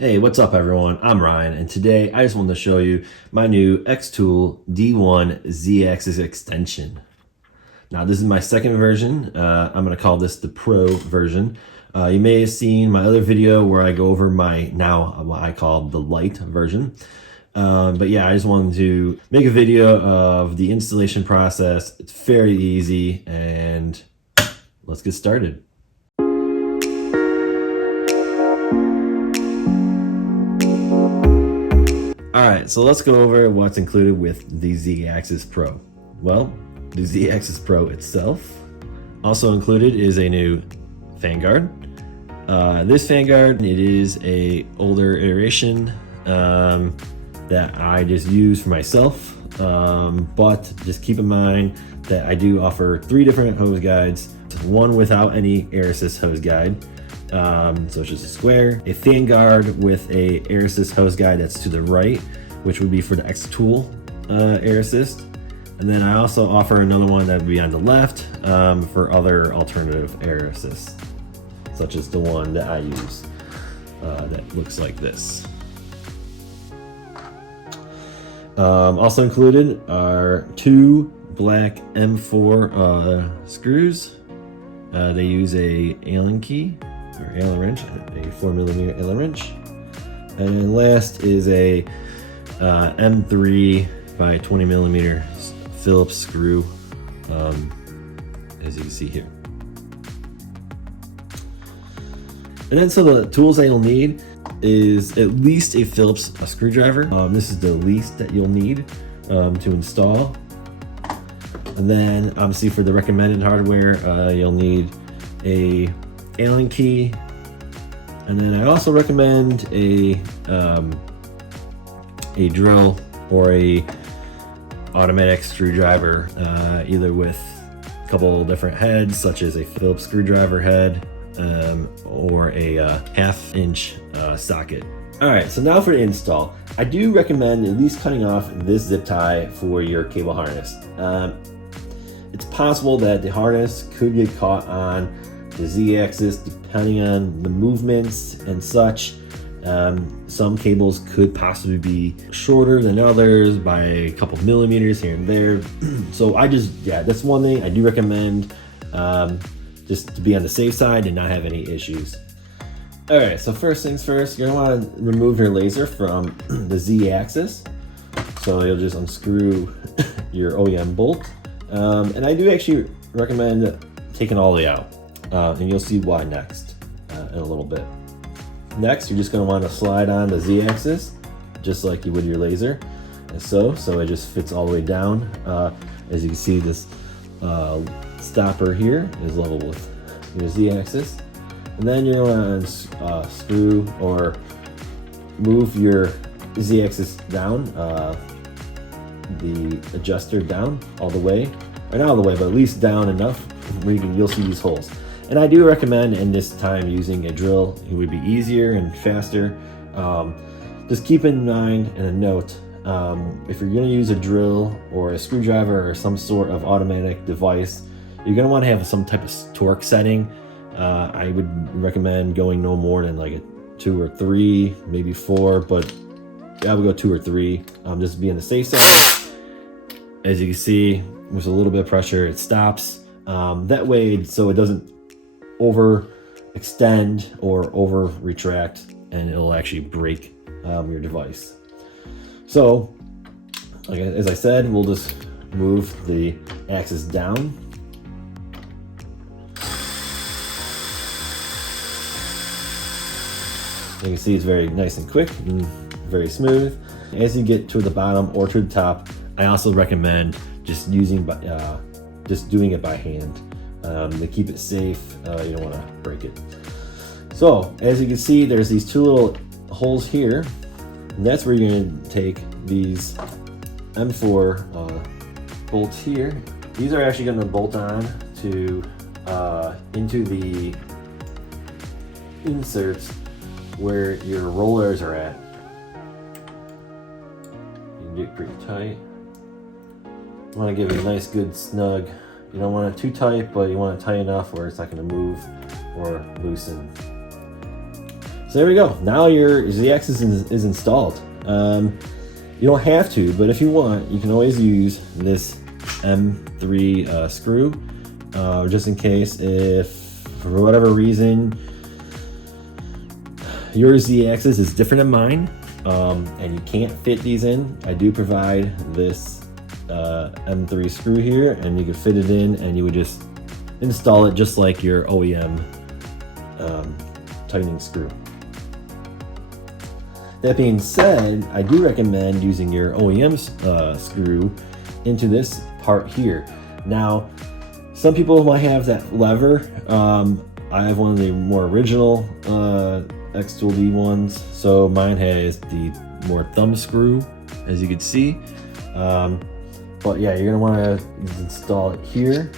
Hey, what's up everyone? I'm Ryan, and today I just wanted to show you my new Xtool D1 Z-axis extension. Now this is my second version. I'm going to call this the Pro version. You may have seen my other video where I go over my now what I call the light version. But yeah, I just wanted to make a video of the installation process. It's very easy, and let's get started. Alright, so let's go over what's included with the Z-Axis Pro. Well, the Z-Axis Pro itself. Also included is a new fan guard. This fan guard, it is a older iteration that I just use for myself. But just keep in mind that I do offer 3 different hose guides. One without any air assist hose guide. So it's just a square, a fan guard with a air assist hose guide that's to the right, which would be for the Xtool air assist. And then I also offer another one that would be on the left for other alternative air assists, such as the one that I use that looks like this. Also included are 2 black M4 screws. They use a Allen key, or Allen wrench, a 4mm Allen wrench. And last is a M3 by 20mm Phillips screw, as you can see here. And then so the tools that you'll need is at least a Phillips screwdriver. This is the least that you'll need to install. And then obviously for the recommended hardware, you'll need a Allen key, and then I also recommend a drill or a automatic screwdriver, either with a couple different heads, such as a Phillips screwdriver head or a 1/2 inch socket. Alright, so now for the install. I do recommend at least cutting off this zip tie for your cable harness. It's possible that the harness could get caught on the Z-axis depending on the movements and such. Some cables could possibly be shorter than others by a couple millimeters here and there. So that's one thing I do recommend, just to be on the safe side and not have any issues. Alright, so first things first, you're gonna want to remove your laser from the Z-axis. So you'll just unscrew your OEM bolt. And I do actually recommend taking all the way out, and you'll see why next in a little bit. Next, you're just going to want to slide on the Z-axis, just like you would your laser, and so it just fits all the way down. As you can see, this stopper here is level with your Z-axis, and then you're going to screw or move your Z-axis down. The adjuster down all the way, or not all the way, but at least down enough where you'll see these holes. And I do recommend in this time using a drill. It would be easier and faster. Just keep in mind and a note, if you're going to use a drill or a screwdriver or some sort of automatic device, you're going to want to have some type of torque setting. I would recommend going no more than like a 2 or 3, maybe 4, but I would go 2 or 3, just to be on the safe side. As you can see, with a little bit of pressure, it stops. That way, so it doesn't overextend or over retract, and it'll actually break your device. So, as I said, we'll just move the axis down. You can see it's very nice and quick and very smooth. As you get to the bottom or to the top, I also recommend just doing it by hand to keep it safe. You don't want to break it. So as you can see, there's these 2 little holes here, and that's where you're going to take these M4 bolts here. These are actually going to bolt on to into the inserts where your rollers are at. You can get pretty tight. You want to give it a nice good snug. You don't want it too tight, but you want it tight enough where it's not going to move or loosen. So there we go. Now your Z-axis is installed. You don't have to, but if you want, you can always use this M3 screw, just in case if for whatever reason your Z-axis is different than mine, and you can't fit these in. I do provide this M3 screw here, and you can fit it in, and you would just install it just like your OEM tightening screw. That being said, I do recommend using your OEM screw into this part here. Now, some people might have that lever. I have one of the more original Xtool D1s, so mine has the more thumb screw, as you can see. But yeah, you're gonna want to install it here,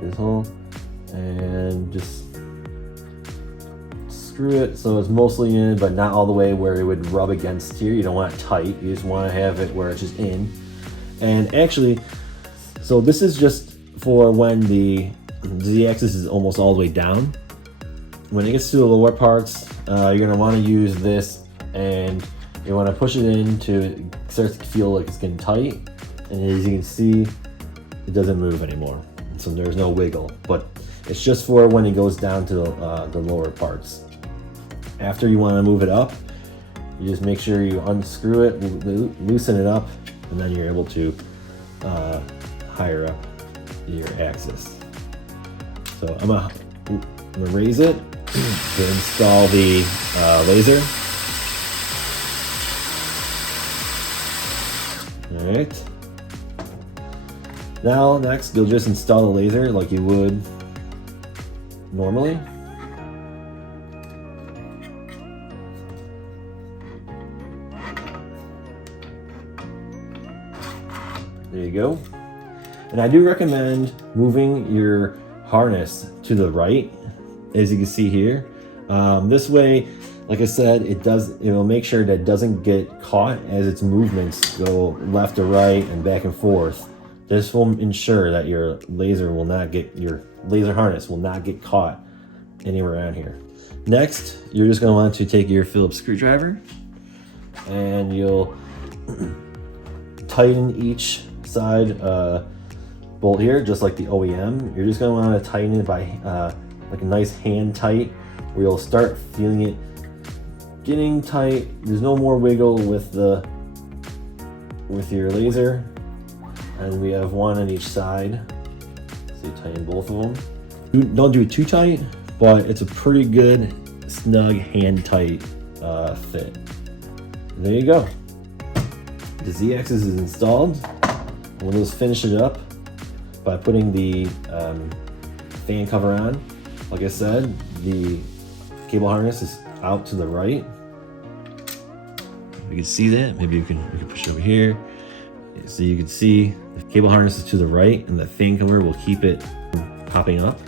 this hole, and just screw it so it's mostly in, but not all the way where it would rub against here. You don't want it tight. You just want to have it where it's just in. And actually, so this is just for when the Z-axis is almost all the way down. When it gets to the lower parts, you're going to want to use this, and you want to push it in to start to feel like it's getting tight. And as you can see, it doesn't move anymore. So there's no wiggle, but it's just for when it goes down to the lower parts. After you want to move it up, you just make sure you unscrew it, loosen it up, and then you're able to higher up your axis. So I'm gonna raise it to install the laser. All right. Now next, you'll just install the laser like you would normally. There you go. And I do recommend moving your harness to the right, as you can see here. This way, like I said, it'll make sure that it doesn't get caught as its movements go left or right and back and forth. This will ensure that your laser harness will not get caught anywhere around here. Next, you're just going to want to take your Phillips screwdriver, and you'll tighten each side bolt here, just like the OEM. You're just going to want to tighten it by like a nice hand tight, where you'll start feeling it getting tight. There's no more wiggle with your laser, and we have one on each side, so you tighten both of them. Don't do it too tight, but it's a pretty good snug hand tight fit. There you go. The Z-axis is installed. We'll just finish it up by putting the fan cover on. Like I said, the cable harness is out to the right. You can see that. Maybe we can push it over here, so you can see the cable harness is to the right, and the fan cover will keep it from popping up.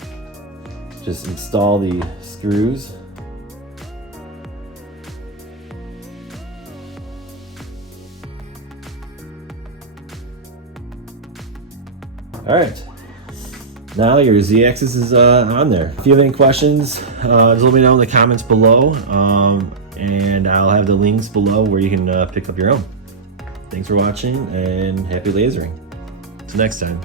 Just install the screws. All right, now your Z-axis is on there. If you have any questions, just let me know in the comments below, and I'll have the links below where you can pick up your own. Thanks for watching, and happy lasering. Till next time.